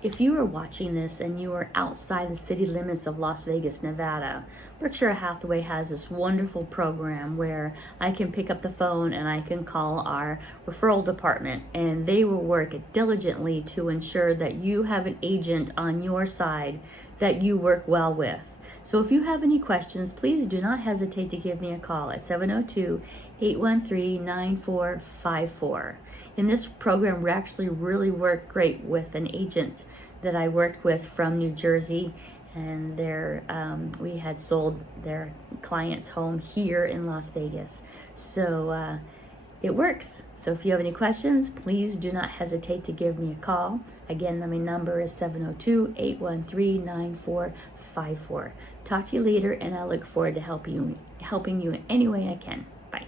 If you are watching this and you are outside the city limits of Las Vegas, Nevada, Berkshire Hathaway has this wonderful program where I can pick up the phone and I can call our referral department, and they will work diligently to ensure that you have an agent on your side that you work well with. So if you have any questions, please do not hesitate to give me a call at 702-813-9454. In this program, we actually really worked great with an agent that I worked with from New Jersey, and we had sold their client's home here in Las Vegas. So it works. So if you have any questions, please do not hesitate to give me a call. Again, my number is 702-813-9454. Talk to you later, and I look forward to helping you in any way I can. Bye.